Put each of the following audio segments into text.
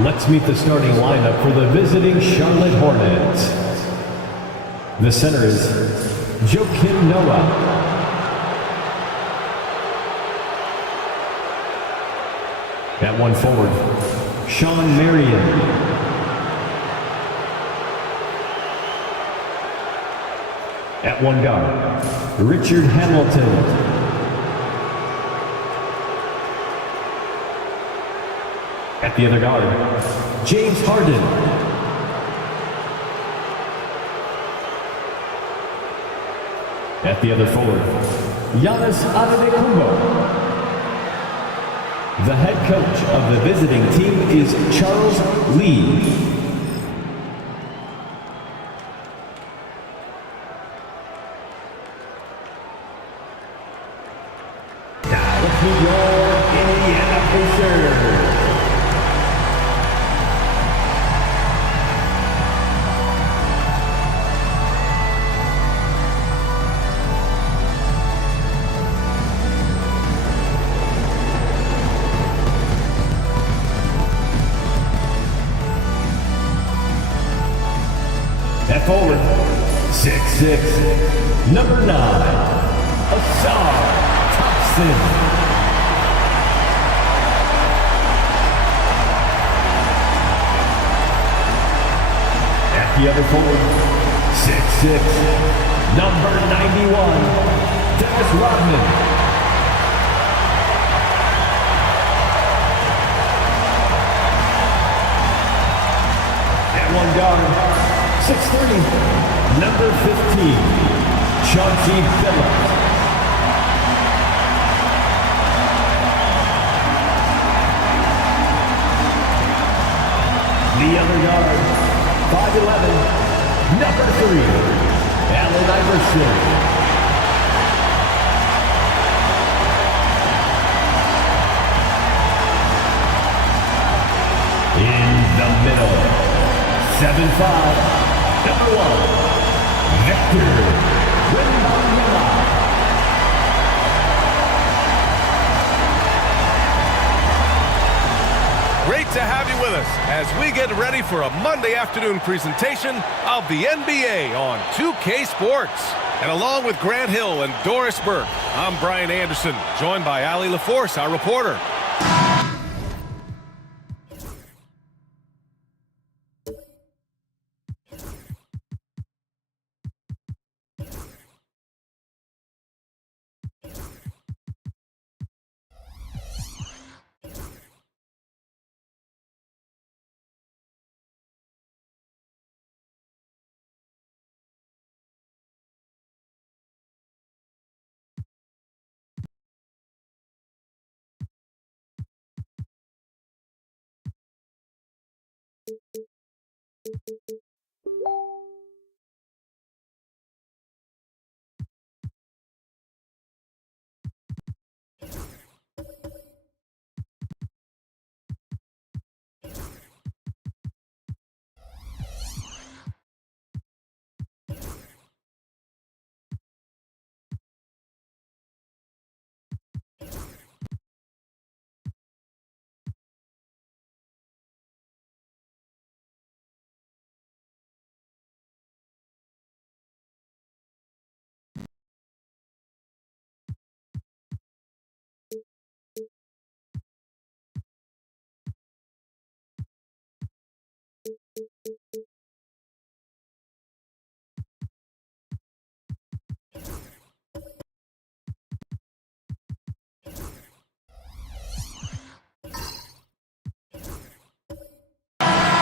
Let's meet the starting lineup for the visiting Charlotte Hornets. The center is Joakim Noah. At one forward, Sean Marion. At one guard, Richard Hamilton. At the other guard, James Harden. At the other forward, Giannis Antetokounmpo. The head coach of the visiting team is Charles Lee. Dallas, New York, Indiana Pacers. At forward, 6'6", number 9, Asar Thompson. At the other forward, 6'6", number 91, Dennis Rodman. At one guard, 6'3", number 15, Chauncey Billups. The other guard, 5'11", number 3, Allen Iverson. In the middle, 7'5", number 1, Victor Wembanyama. Great to have you with us as we get ready for a Monday afternoon presentation of the NBA on 2K Sports. And along with Grant Hill and Doris Burke, I'm Brian Anderson, joined by Allie LaForce, our reporter.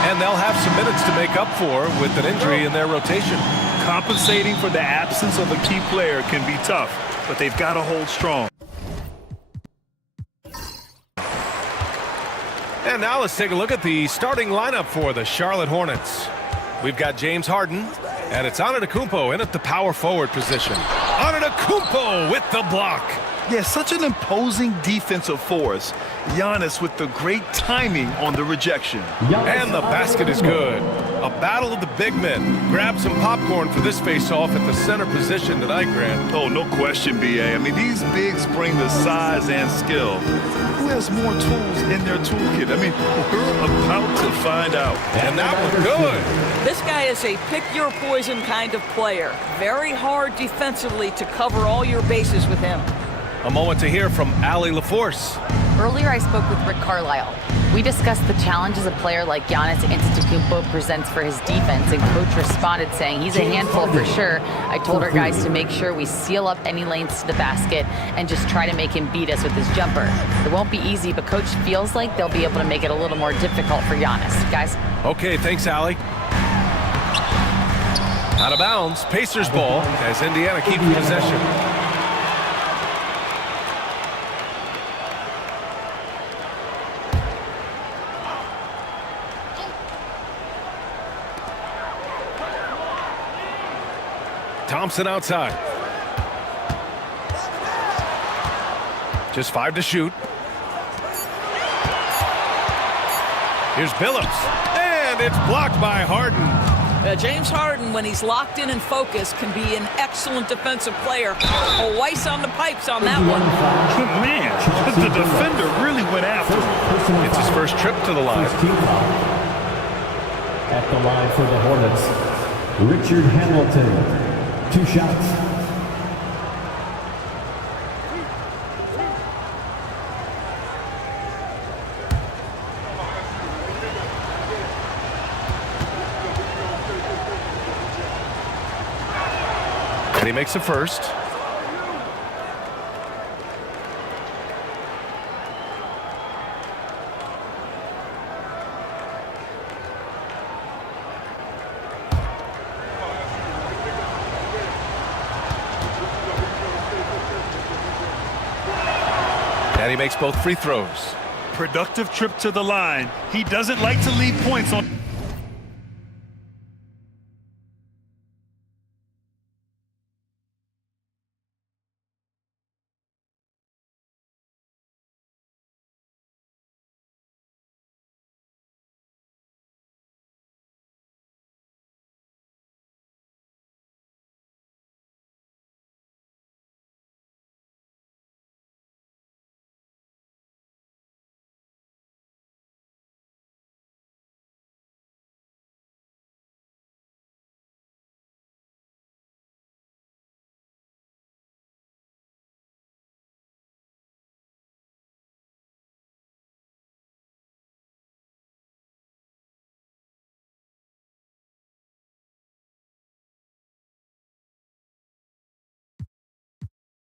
And they'll have some minutes to make up for with an injury in their rotation. Compensating for the absence of a key player can be tough, but they've got to hold strong. And now let's take a look at the starting lineup for the Charlotte Hornets. We've got James Harden, and it's Antetokounmpo in at the power forward position. Antetokounmpo with the block. Yeah, such an imposing defensive force. Giannis with the great timing on the rejection. And the basket is good. A battle of the big men. Grab some popcorn for this face-off at the center position tonight, Grant. Oh, no question, B.A. I mean, these bigs bring the size and skill. Who has more tools in their toolkit? I mean, we're about to find out. And that was good. This guy is a pick-your-poison kind of player. Very hard defensively to cover all your bases with him. A moment to hear from Allie LaForce. Earlier, I spoke with Rick Carlisle. We discussed the challenges a player like Giannis Antetokounmpo presents for his defense, and Coach responded saying he's a handful for sure. I told our guys to make sure we seal up any lanes to the basket and just try to make him beat us with his jumper. It won't be easy, but Coach feels like they'll be able to make it a little more difficult for Giannis. Guys? Okay, thanks, Allie. Out of bounds, Pacers ball as Indiana keeps possession. Thompson outside. Just 5 to shoot. Here's Billups. And it's blocked by Harden. James Harden, when he's locked in and focused, can be an excellent defensive player. A Weiss on the pipes on that one. Man, the defender really went after him. It's his first trip to the line. At the line for the Hornets, Richard Hamilton. 2 shots. And he makes a first. And he makes both free throws. Productive trip to the line. He doesn't like to leave points on.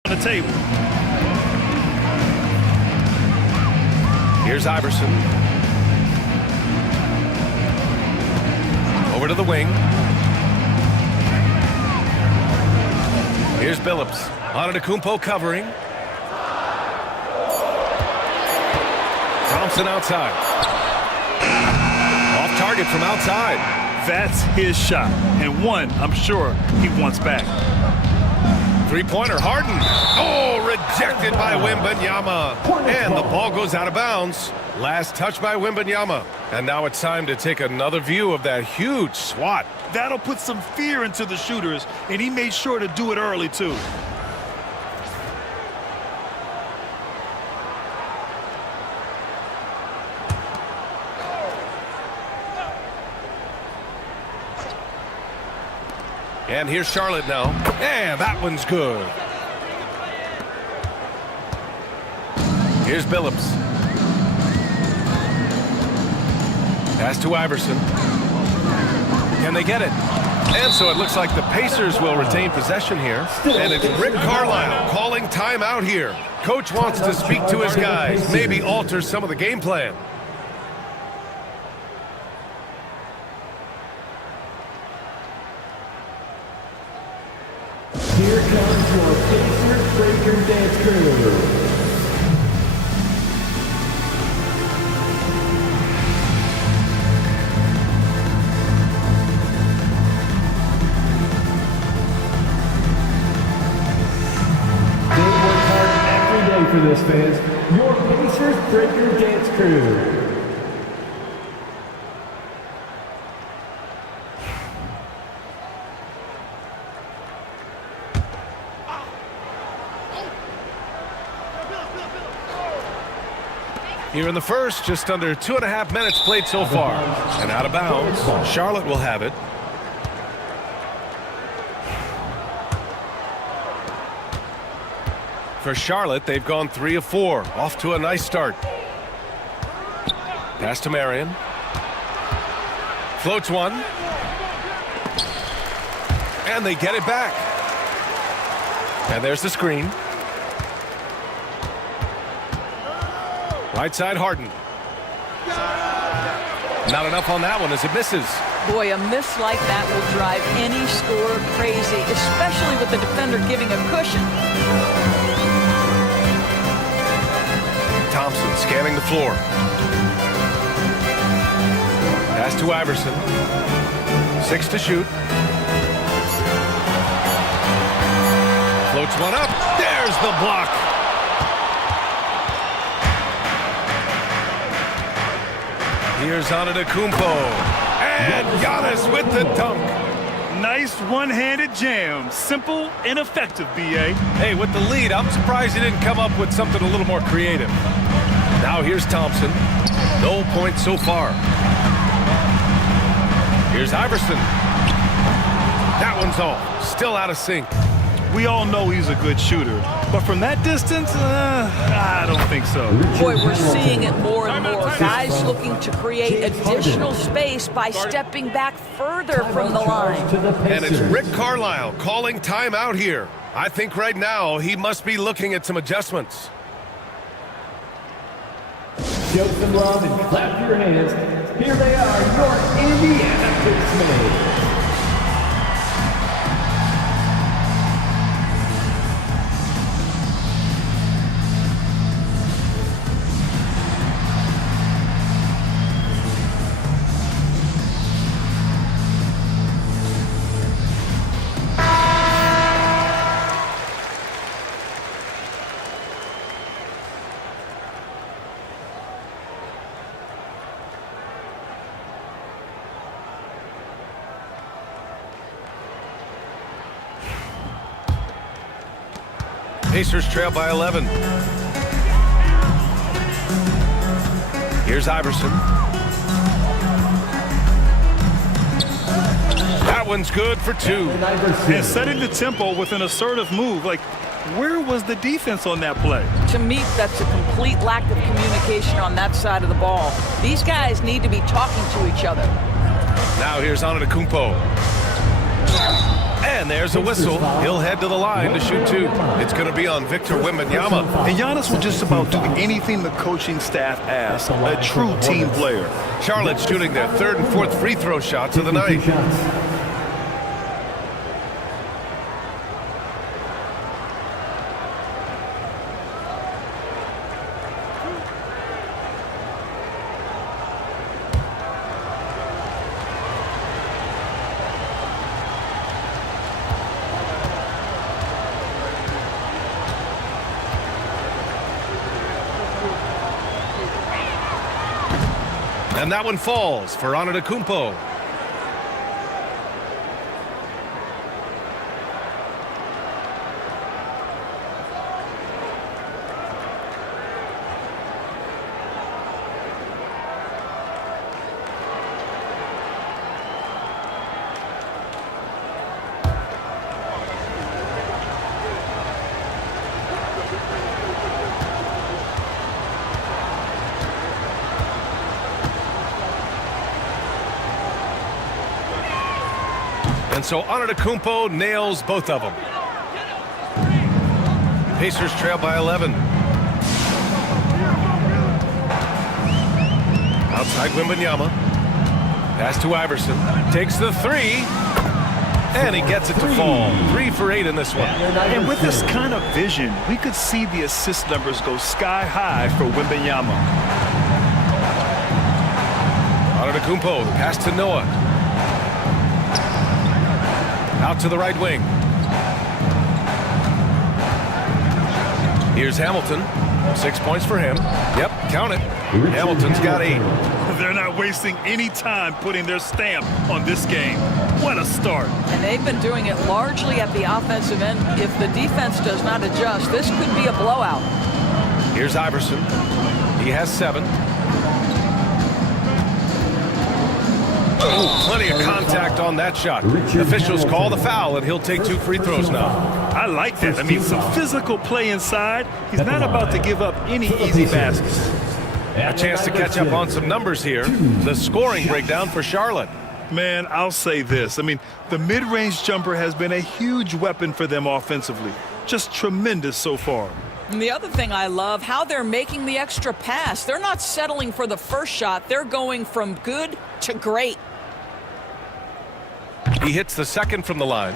The table. Here's Iverson. Over to the wing. Here's Billups. Antetokounmpo covering. Thompson outside. Off target from outside. That's his shot, and one I'm sure he wants back. Three-pointer, Harden. Oh, rejected by Wembanyama. And the ball goes out of bounds. Last touch by Wembanyama. And now it's time to take another view of that huge swat. That'll put some fear into the shooters, and he made sure to do it early, too. And here's Charlotte now. And that one's good. Here's Billups. Pass to Iverson. Can they get it? And so it looks like the Pacers will retain possession here. And it's Rick Carlisle calling timeout here. Coach wants to speak to his guys, maybe alter some of the game plan. Here comes your Pacers Breaker Dance Crew. For this, fans, your Pacers Breaker Dance Crew. Here in the first, just under 2.5 minutes played so far. And out of bounds, Charlotte will have it. For Charlotte, they've gone 3 of 4. Off to a nice start. Pass to Marion. Floats one. And they get it back. And there's the screen. Right side, Harden. Not enough on that one as it misses. Boy, a miss like that will drive any scorer crazy, especially with the defender giving a cushion. Thompson scanning the floor. Pass to Iverson. 6 to shoot. Floats one up. There's the block. Here's Antetokounmpo. And Giannis with the dunk. Nice one-handed jam. Simple and effective, B.A. Hey, with the lead, I'm surprised he didn't come up with something a little more creative. Now here's Thompson. No points so far. Here's Iverson. That one's off. Still out of sync. We all know he's a good shooter, but from that distance, I don't think so. Boy, we're seeing it more and more. Guys looking to create additional space by stepping back further from the line. And it's Rick Carlisle calling timeout here. I think right now he must be looking at some adjustments. Show some love and clap your hands. Here they are, your Indiana Pacers. Pacers trail by 11. Here's Iverson. That one's good for 2. And setting the tempo with an assertive move. Like, where was the defense on that play? To me, that's a complete lack of communication on that side of the ball. These guys need to be talking to each other. Now here's Antetokounmpo. And there's a whistle. He'll head to the line to shoot 2. It's going to be on Victor Wembanyama. And Giannis will just about do anything the coaching staff asks. A true team player. Charlotte shooting their 3rd and 4th free throw shots of the night. And that one falls for Antetokounmpo. And so Antetokounmpo nails both of them. Pacers trail by 11. Outside Wembanyama. Pass to Iverson. Takes the 3. And he gets it to fall. 3 for 8 in this one. And with this kind of vision, we could see the assist numbers go sky high for Wembanyama. Antetokounmpo, the pass to Noah. Out to the right wing. Here's Hamilton. 6 points for him. Yep, count it. Hamilton's got 8. They're not wasting any time putting their stamp on this game. What a start. And they've been doing it largely at the offensive end. If the defense does not adjust, this could be a blowout. Here's Iverson. He has 7. Oh, plenty of contact on that shot. Officials call the foul, and he'll take 2 free throws now. I like that. I mean, some physical play inside. He's not about to give up any easy baskets. A chance to catch up on some numbers here. The scoring breakdown for Charlotte. Man, I'll say this. I mean, the mid-range jumper has been a huge weapon for them offensively. Just tremendous so far. And the other thing I love, how they're making the extra pass. They're not settling for the first shot. They're going from good to great. He hits the second from the line.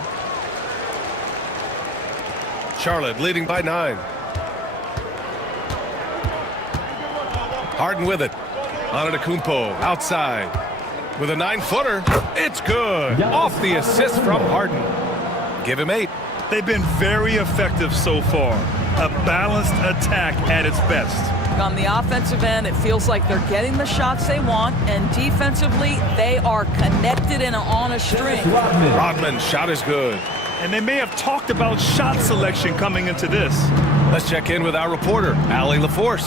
Charlotte leading by 9. Harden with it. Antetokounmpo outside. With a 9-footer. It's good. Off the assist from Harden. Give him 8. They've been very effective so far. A balanced attack at its best. On the offensive end, it feels like they're getting the shots they want, and defensively, they are connected and on a string. Rodman's shot is good. And they may have talked about shot selection coming into this. Let's check in with our reporter, Allie LaForce.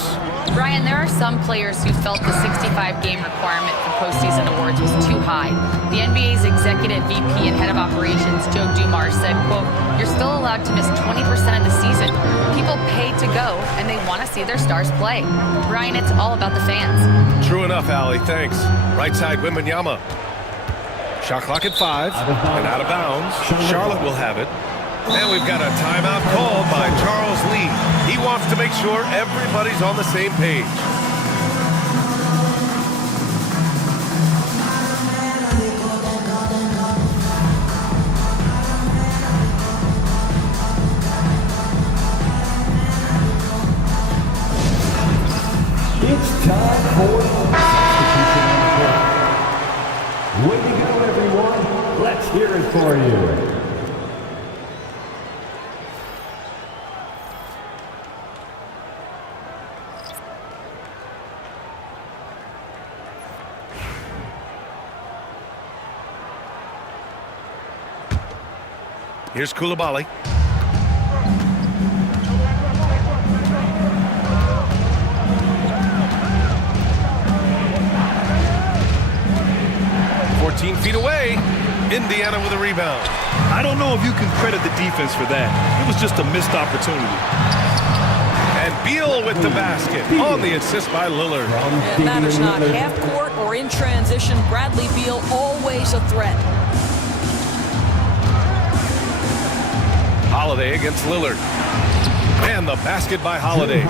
Brian, there are some players who felt the 65-game requirement for postseason awards was too high. The NBA's executive VP and head of operations, Joe Dumars, said, quote, "You're still allowed to miss 20% of the season. People pay to go, and they want to see their stars play." Brian, it's all about the fans. True enough, Allie. Thanks. Right side, Wembanyama. Shot clock at 5, and out of bounds. Charlotte will have it. And we've got a timeout called by Charles Lee. He wants to make sure everybody's on the same page. It's time for substitution on the court. Way to go, everyone. Let's hear it for you. Here's Coulibaly. Feet away. Indiana with a rebound. I don't know if you can credit the defense for that. It was just a missed opportunity. And Beal with the basket on the assist by Lillard. It matters not half court or in transition. Bradley Beal always a threat. Holiday against Lillard. And the basket by Holiday.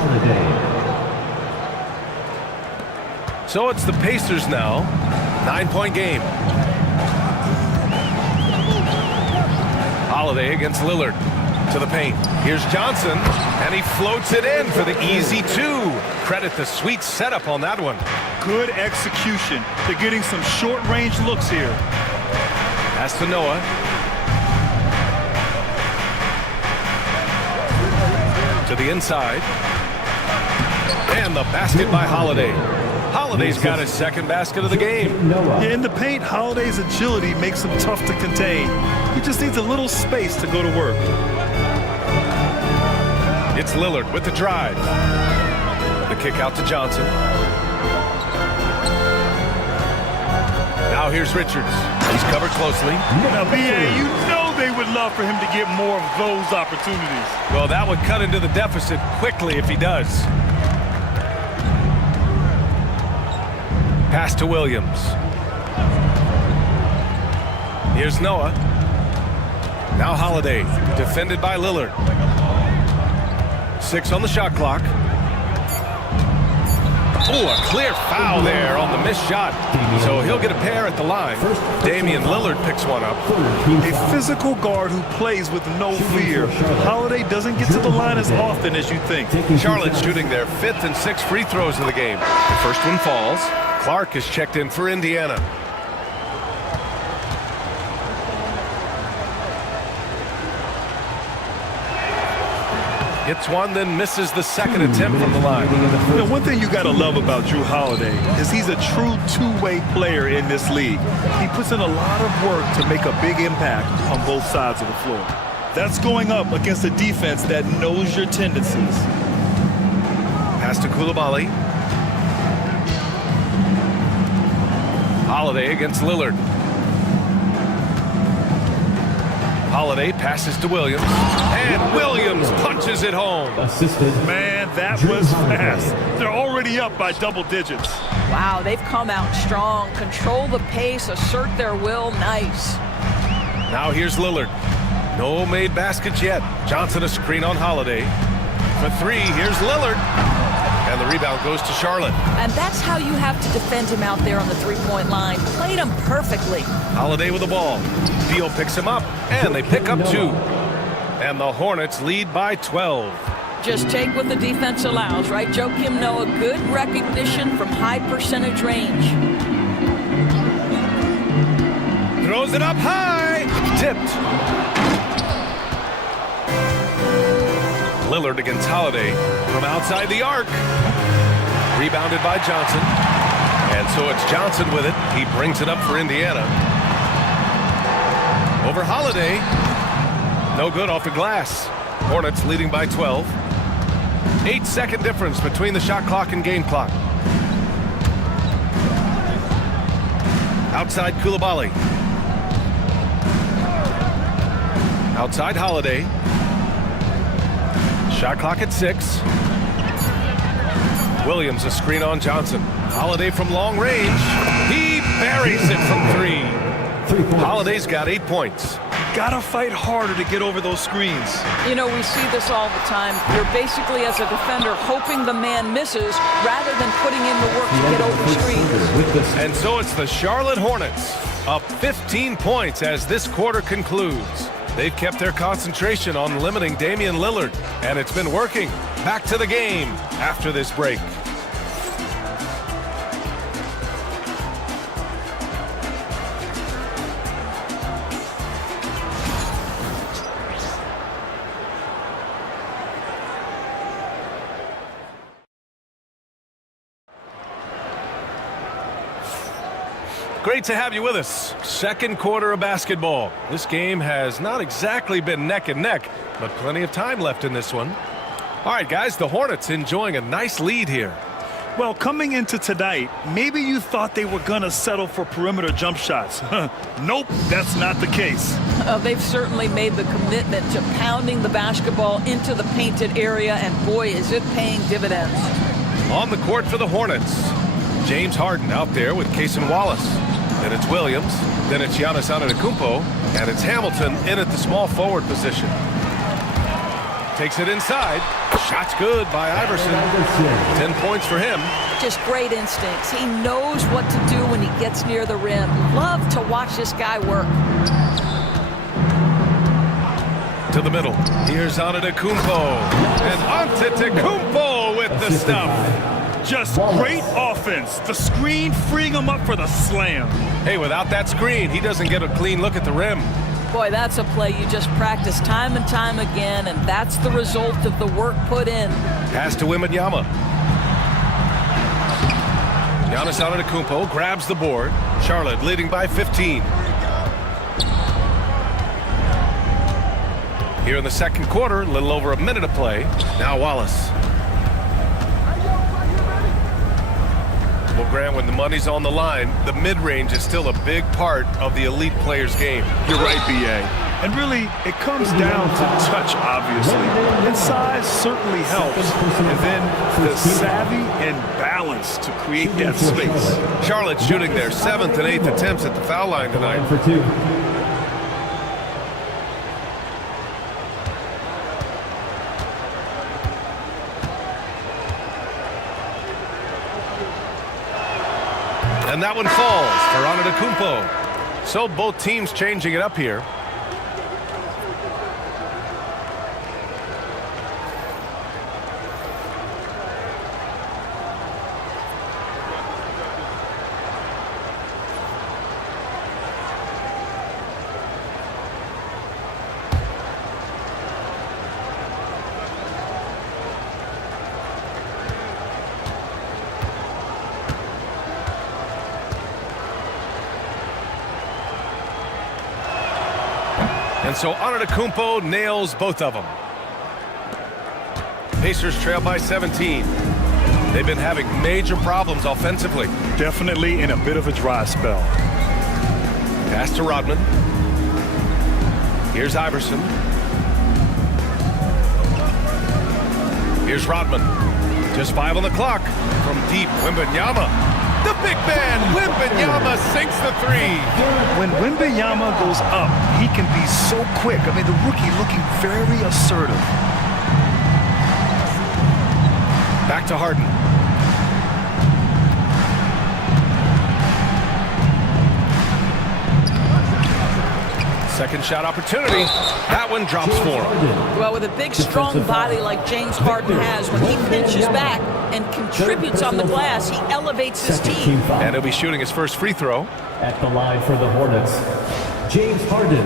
So it's the Pacers now. 9-point game. Holiday against Lillard to the paint. Here's Johnson, and he floats it in for the easy 2. Credit the sweet setup on that one. Good execution. They're getting some short-range looks here. Pass to Noah. To the inside. And the basket by Holiday. Holiday's got his second basket of the game. Yeah, in the paint, Holiday's agility makes him tough to contain. He just needs a little space to go to work. It's Lillard with the drive. The kick out to Johnson. Now here's Richards. He's covered closely. Now, B.A., you know they would love for him to get more of those opportunities. Well, that would cut into the deficit quickly if he does. Pass to Williams. Here's Noah. Now Holiday, defended by Lillard. 6 on the shot clock. Oh, a clear foul there on the missed shot. So he'll get a pair at the line. Damian Lillard picks one up. A physical guard who plays with no fear. Holiday doesn't get to the line as often as you think. Charlotte shooting their 5th and 6th free throws of the game. The first one falls. Clark is checked in for Indiana. Hits one, then misses the second attempt from the line. You know, one thing you got to love about Jrue Holiday is he's a true two-way player in this league. He puts in a lot of work to make a big impact on both sides of the floor. That's going up against a defense that knows your tendencies. Pass to Coulibaly. Holiday against Lillard. Holiday passes to Williams, and Williams punches it home. Man, that was fast. They're already up by double digits. Wow, they've come out strong. Control the pace, assert their will. Nice. Now here's Lillard. No made baskets yet. Johnson a screen on Holiday. For three, here's Lillard. And the rebound goes to Charlotte. And that's how you have to defend him out there on the three-point line. Played him perfectly. Holiday with the ball. Beal picks him up, and they pick up 2. And the Hornets lead by 12. Just take what the defense allows, right, Joakim Noah? Good recognition from high percentage range. Throws it up high. Tipped. Lillard against Holiday from outside the arc. Rebounded by Johnson. And so it's Johnson with it. He brings it up for Indiana. Over Holiday. No good off the glass. Hornets leading by 12. 8-second difference between the shot clock and game clock. Outside Coulibaly. Outside Holiday. Shot clock at 6. Williams a screen on Johnson. Holiday from long range. He buries it from 3. Holiday's got 8 points. Gotta fight harder to get over those screens. You know, we see this all the time. You're basically, as a defender, hoping the man misses rather than putting in the work to get over screens. And so it's the Charlotte Hornets up 15 points as this quarter concludes. They've kept their concentration on limiting Damian Lillard, and it's been working. Back to the game after this break. Great to have you with us. Second quarter of basketball. This game has not exactly been neck and neck, but plenty of time left in this one. All right, guys, the Hornets enjoying a nice lead here. Well, coming into tonight, maybe you thought they were going to settle for perimeter jump shots. Nope, that's not the case. They've certainly made the commitment to pounding the basketball into the painted area, and boy, is it paying dividends. On the court for the Hornets, James Harden out there with Cason Wallace. Then it's Williams, then it's Giannis Antetokounmpo, and it's Hamilton in at the small forward position. Takes it inside. Shot's good by Iverson. 10 points for him. Just great instincts. He knows what to do when he gets near the rim. Love to watch this guy work. To the middle. Here's Antetokounmpo. And Antetokounmpo with the stuff. Just great offense. The screen freeing him up for the slam. Hey, without that screen, he doesn't get a clean look at the rim. Boy, that's a play you just practice time and time again, and that's the result of the work put in. Pass to Wembanyama. Giannis Antetokounmpo grabs the board. Charlotte leading by 15. Here in the second quarter, a little over a minute of play. Now Wallace. Well, Grant, when the money's on the line, the mid-range is still a big part of the elite player's game. You're right, B.A. And really, it comes down to touch, obviously. And size certainly helps. And then the savvy and balance to create that space. Charlotte shooting their 7th and 8th attempts at the foul line tonight. For 2. And that one falls for Antetokounmpo. So both teams changing it up here. And so Antetokounmpo nails both of them. Pacers trail by 17. They've been having major problems offensively. Definitely in a bit of a dry spell. Pass to Rodman. Here's Iverson. Here's Rodman. Just 5 on the clock. From deep, Wembanyama. The big man, Wembanyama, sinks the 3. When Wembanyama goes up, he can be so quick. I mean, the rookie looking very assertive. Back to Harden. Second shot opportunity. That one drops for him. Well, with a big, strong body like James Harden has, when he pinches back and contributes on the glass, he elevates his team. And he'll be shooting his first free throw. At the line for the Hornets, James Harden.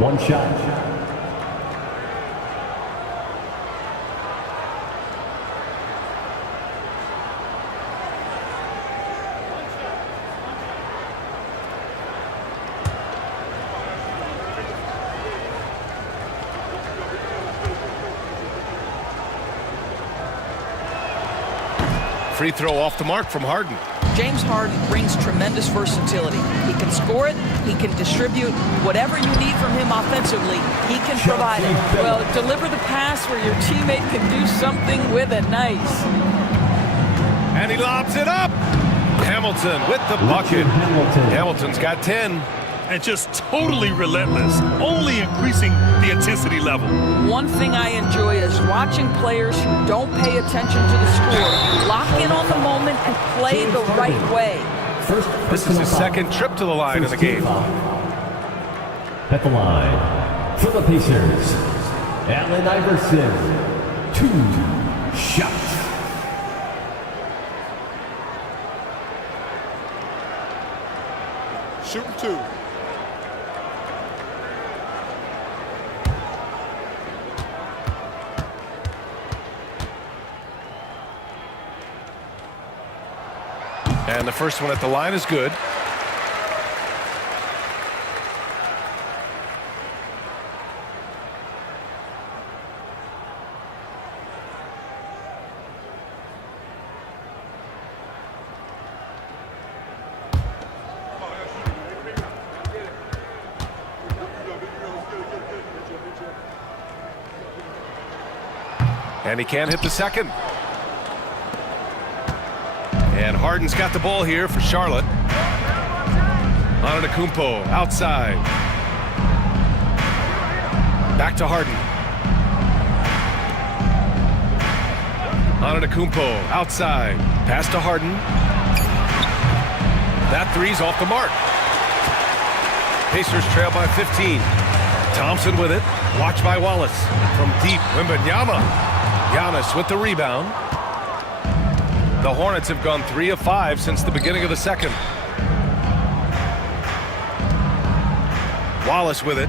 One shot. Free throw off the mark from Harden. James Harden brings tremendous versatility. He can score it, he can distribute. Whatever you need from him offensively, he can provide it. Well, deliver the pass where your teammate can do something with it. Nice. And he lobs it up. Hamilton with the bucket. Hamilton's got 10. And just totally relentless, only increasing the intensity level. One thing I enjoy is watching players who don't pay attention to the score, lock in on the moment and play the right way. This is his second trip to the line in the game. At the line for the Pacers, Allen Iverson. 2 shots. Shooting 2. And the first one at the line is good. And he can't hit the second. And Harden's got the ball here for Charlotte. Antetokounmpo outside. Back to Harden. Antetokounmpo outside. Pass to Harden. That three's off the mark. Pacers trail by 15. Thompson with it. Watched by Wallace. From deep, Wembanyama. Giannis with the rebound. The Hornets have gone 3 of 5 since the beginning of the second. Wallace with it.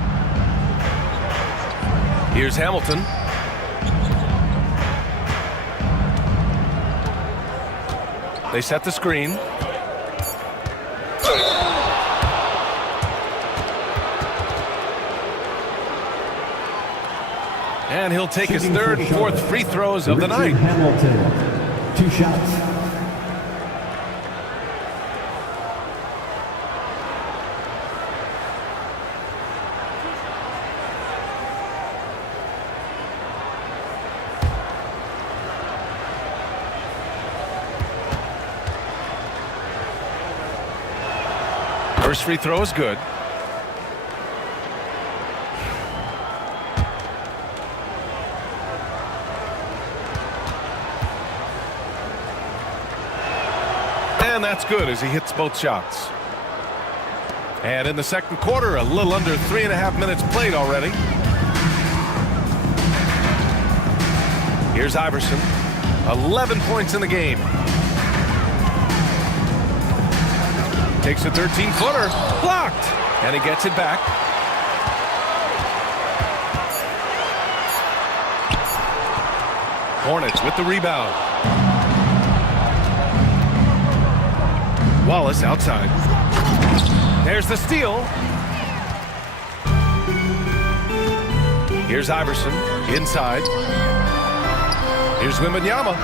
Here's Hamilton. They set the screen. And he'll take his third and fourth free throws of the night. Hamilton, 2 shots. First free throw is good. that's good as he hits both shots. And in the second quarter, a little under 3.5 minutes played already. Here's Iverson. 11 points in the game. Takes a 13-footer. Blocked. And he gets it back. Hornets with the rebound. Wallace outside. There's the steal. Here's Iverson inside. Here's Wembanyama.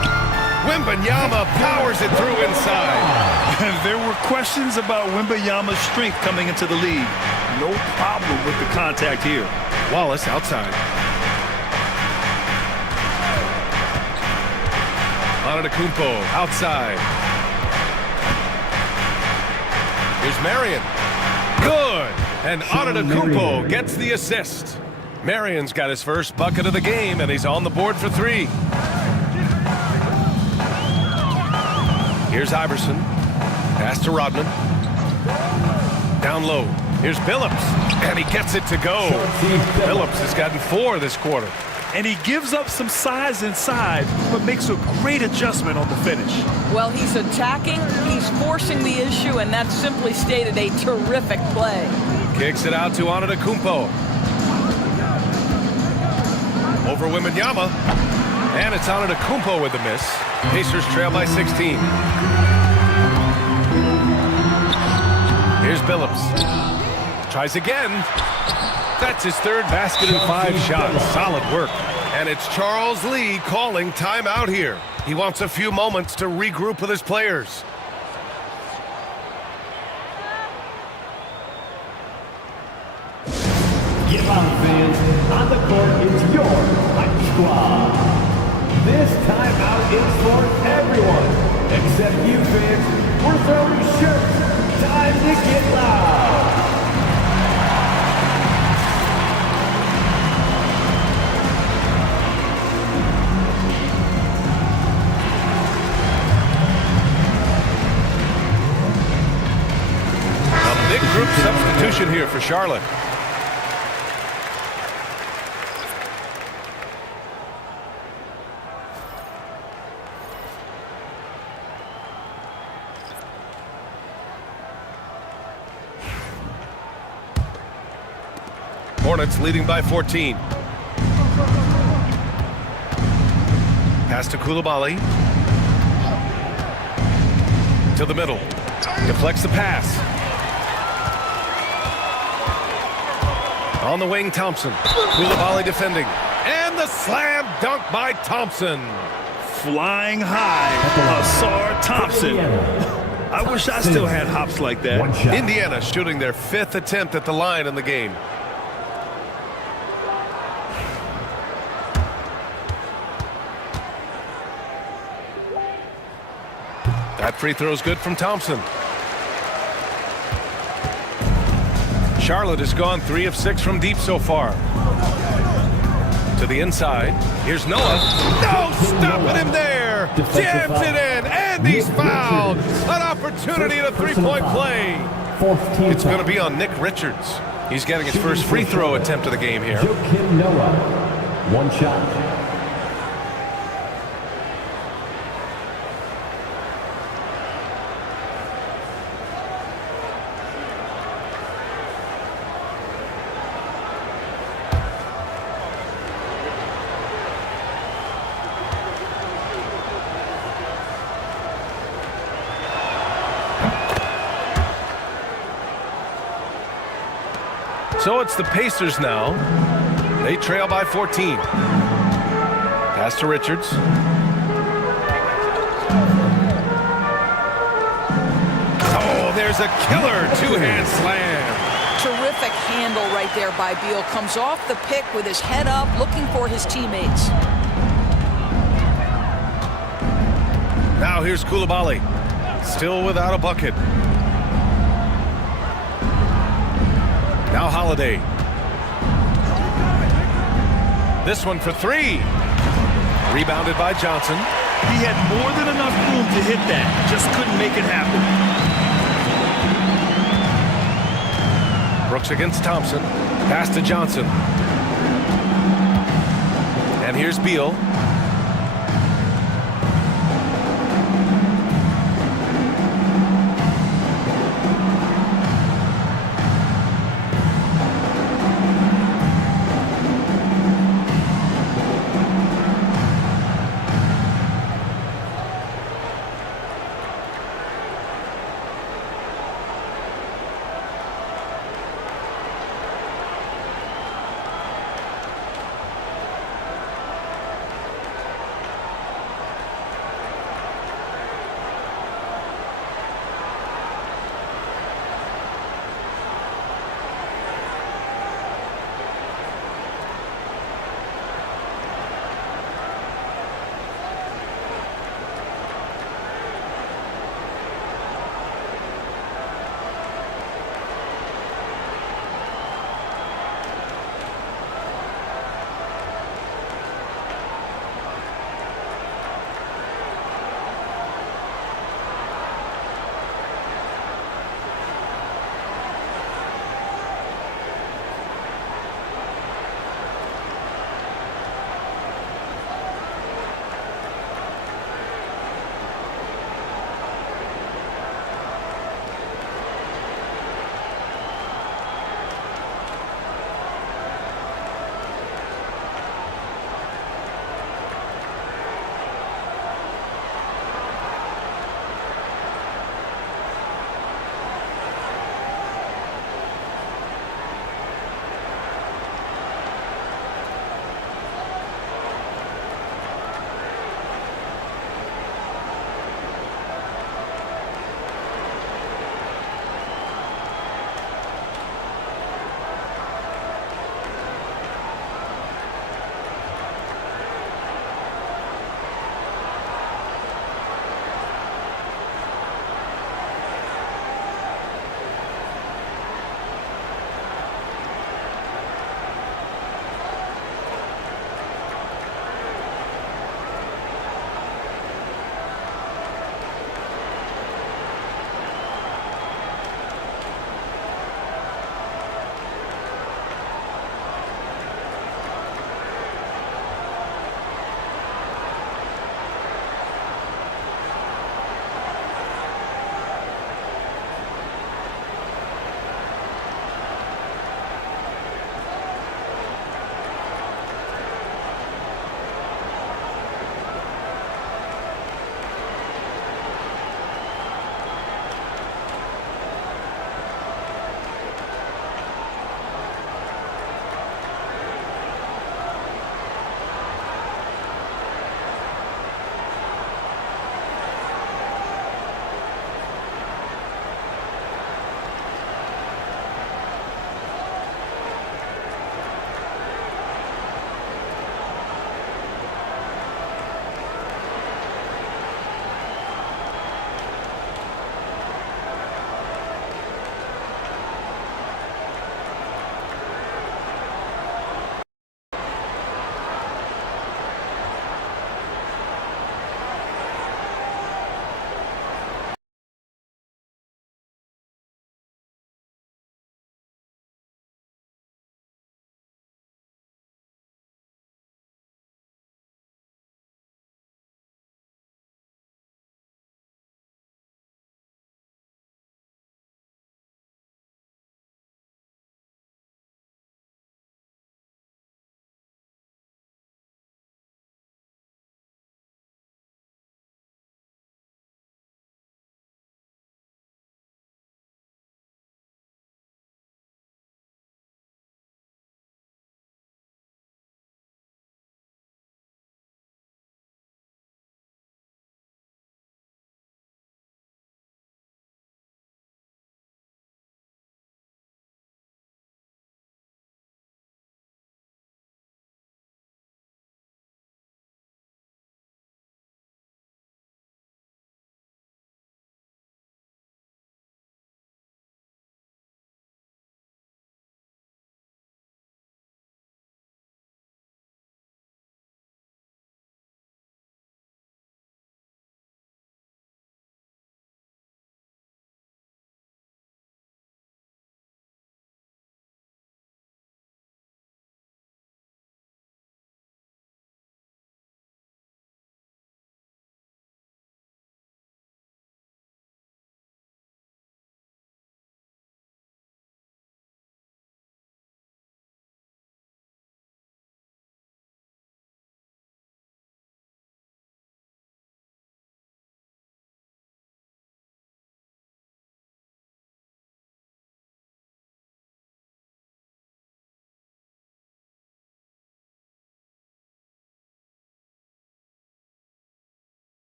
Wembanyama powers it through inside. And there were questions about Wembanyama's strength coming into the league. No problem with the contact here. Wallace outside. Antetokounmpo outside. Here's Marion. Good. And Antetokounmpo gets the assist. Marion's got his first bucket of the game, and he's on the board for 3. Here's Iverson. Pass to Rodman. Down low. Here's Billups. And he gets it to go. Billups has gotten 4 this quarter. And he gives up some size inside, but makes a great adjustment on the finish. Well, he's attacking, he's forcing the issue, and that's simply stated a terrific play. Kicks it out to Antetokounmpo. Over Wembanyama. And it's Antetokounmpo with the miss. Pacers trail by 16. Here's Billups. Tries again. That's his 3rd basket in 5 shots. Solid work. And it's Charles Lee calling timeout here. He wants a few moments to regroup with his players. Get on, fans. On the court is your Hype Squad. This timeout is for everyone. Except you, fans. We're throwing shirts. Time to get loud. Big group substitution here for Charlotte. Hornets leading by 14. Pass to Coulibaly. To the middle. Deflects the pass. On the wing, Thompson. Coulibaly defending. And the slam dunk by Thompson. Flying high, Asar Thompson. I wish I still had hops like that. Indiana shooting their 5th attempt at the line in the game. That free throw is good from Thompson. Charlotte has gone 3 of 6 from deep so far. To the inside. Here's Noah. No, stopping him there. Jams it in, and he's fouled. An opportunity at a 3-point play. It's going to be on Nick Richards. He's getting his first free throw attempt of the game here. Joakim Noah. 1 shot. So it's the Pacers now. They trail by 14. Pass to Richards. Oh, there's a killer 2-hand slam. Terrific handle right there by Beal. Comes off the pick with his head up, looking for his teammates. Now here's Coulibaly. Still without a bucket. Now Holiday. This one for 3. Rebounded by Johnson. He had more than enough room to hit that, just couldn't make it happen. Brooks against Thompson. Pass to Johnson. And here's Beal.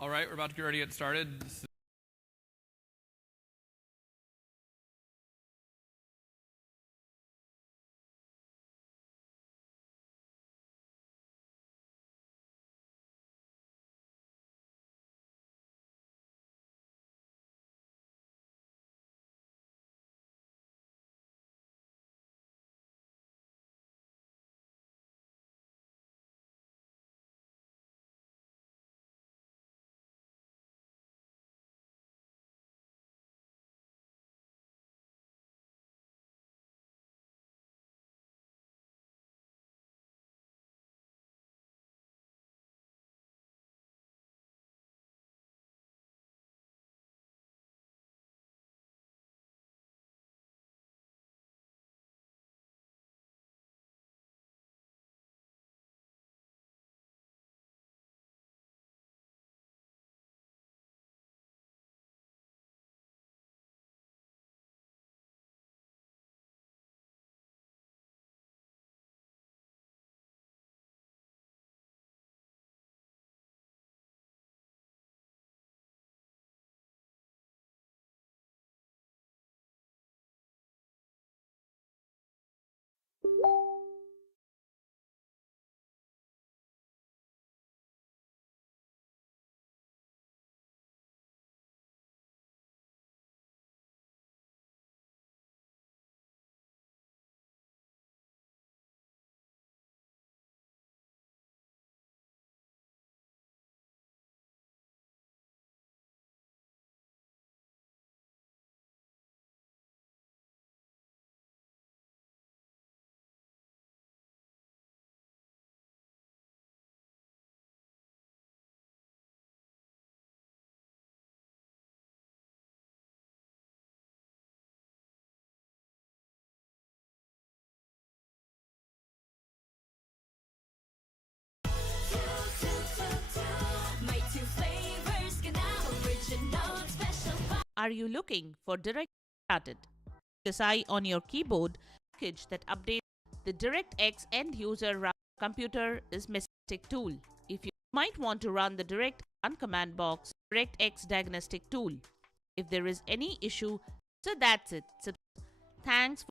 All right, we're about to get ready to get started. Are you looking for direct started? Decide on your keyboard package that updates the DirectX end user run computer is Mystic tool. If you might want to run the direct run command box DirectX diagnostic tool. If there is any issue, so that's it. So thanks for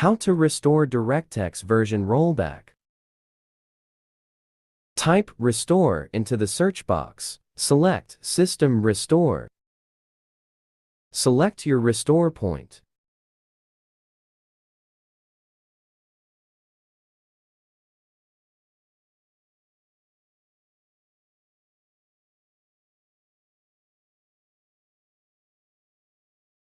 How to restore DirectX version rollback. Type Restore into the search box. Select System Restore. Select your restore point.